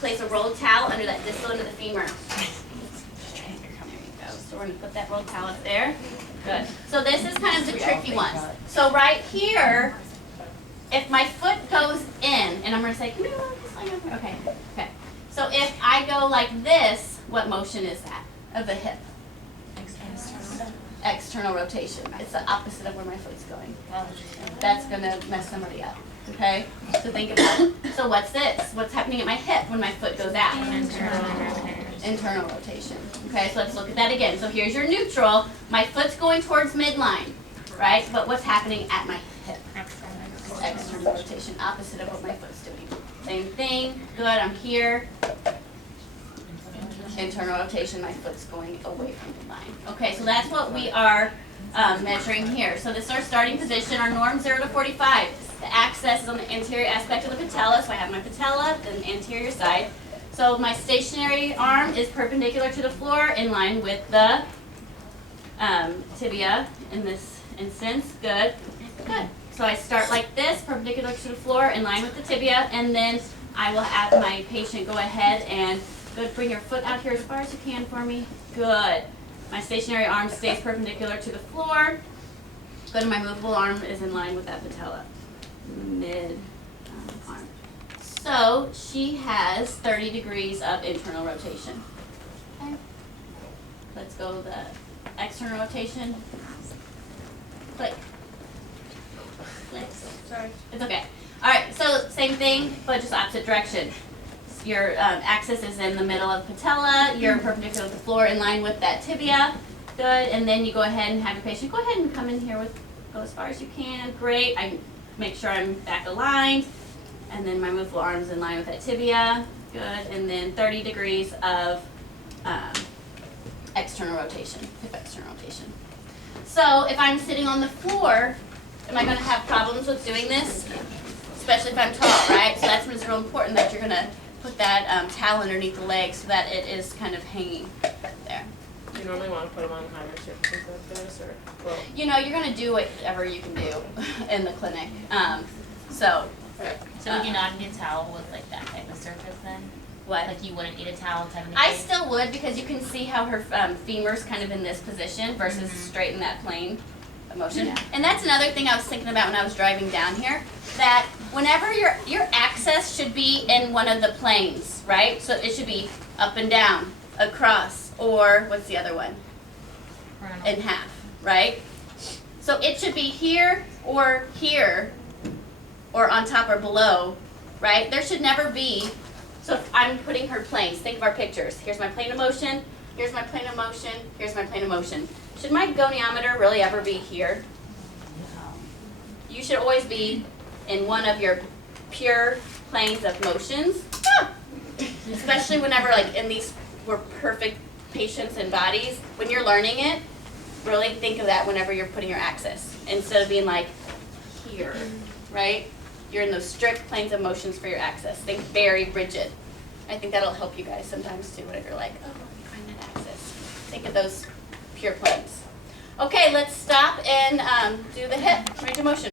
place a rolled towel under that distal end of the femur. There you go. So we're going to put that rolled towel up there. Good. So this is kind of the tricky one. So right here, if my foot goes in, and I'm going to say, come here, okay, okay. So if I go like this, what motion is that of the hip? External rotation. It's the opposite of where my foot's going. That's going to mess somebody up. Okay? So think about it. So what's this? What's happening at my hip when my foot goes out? Internal rotation. Okay, so let's look at that again. So here's your neutral. My foot's going towards midline, right? But what's happening at my hip? External rotation, opposite of what my foot's doing. Same thing. Good, I'm here. Internal rotation, my foot's going away from the line. Okay, so that's what we are measuring here. So this is our starting position, our norm 0 to 45. The axis is on the anterior aspect of the patella, so I have my patella, then the anterior side. So my stationary arm is perpendicular to the floor in line with the tibia in this instance. Good, good. So I start like this, perpendicular to the floor in line with the tibia, and then I will have my patient go ahead and good, bring your foot out here as far as you can for me. Good. My stationary arm stays perpendicular to the floor. Good, my movable arm is in line with that patella. Mid arm. So she has 30 degrees of internal rotation. Okay. Let's go the external rotation. Click. Click. Sorry. It's okay. All right, so same thing, but just opposite direction. Your axis is in the middle of patella. You're perpendicular to the floor in line with that tibia. Good. And then you go ahead and have your patient go ahead and come in here with, go as far as you can. Great. I make sure I'm back aligned. And then my movable arms in line with that tibia. Good. And then 30 degrees of external rotation, hip external rotation. So if I'm sitting on the floor, am I going to have problems with doing this? Especially if I'm tall, right? So that's when it's real important that you're going to put that towel underneath the leg so that it is kind of hanging there. Do you normally want to put them on higher surfaces like this, or? Well, you know, you're going to do whatever you can do in the clinic. So would you not need a towel with like that type of surface then? what? Like you wouldn't need a towel type of I still would, because you can see how her femur's kind of in this position versus straight in that plane of motion. Yeah. And that's another thing I was thinking about when I was driving down here, that whenever your axis should be in one of the planes, right? So it should be up and down, across, or what's the other one? In half, right? So it should be here, or on top or below, right? There should never be, so if I'm putting her planes, think of our pictures. Here's my plane of motion, here's my plane of motion, here's my plane of motion. Should my goniometer really ever be here? You should always be in one of your pure planes of motions, especially whenever, like in these, we're perfect patients and bodies. When you're learning it, really think of that whenever you're putting your axis, instead of being like here, right? You're in those strict planes of motions for your axis. Think very rigid. I think that'll help you guys sometimes too, whenever you're like, oh, let me find that axis. Think of those pure planes. Okay, let's stop and do the hip range of motion.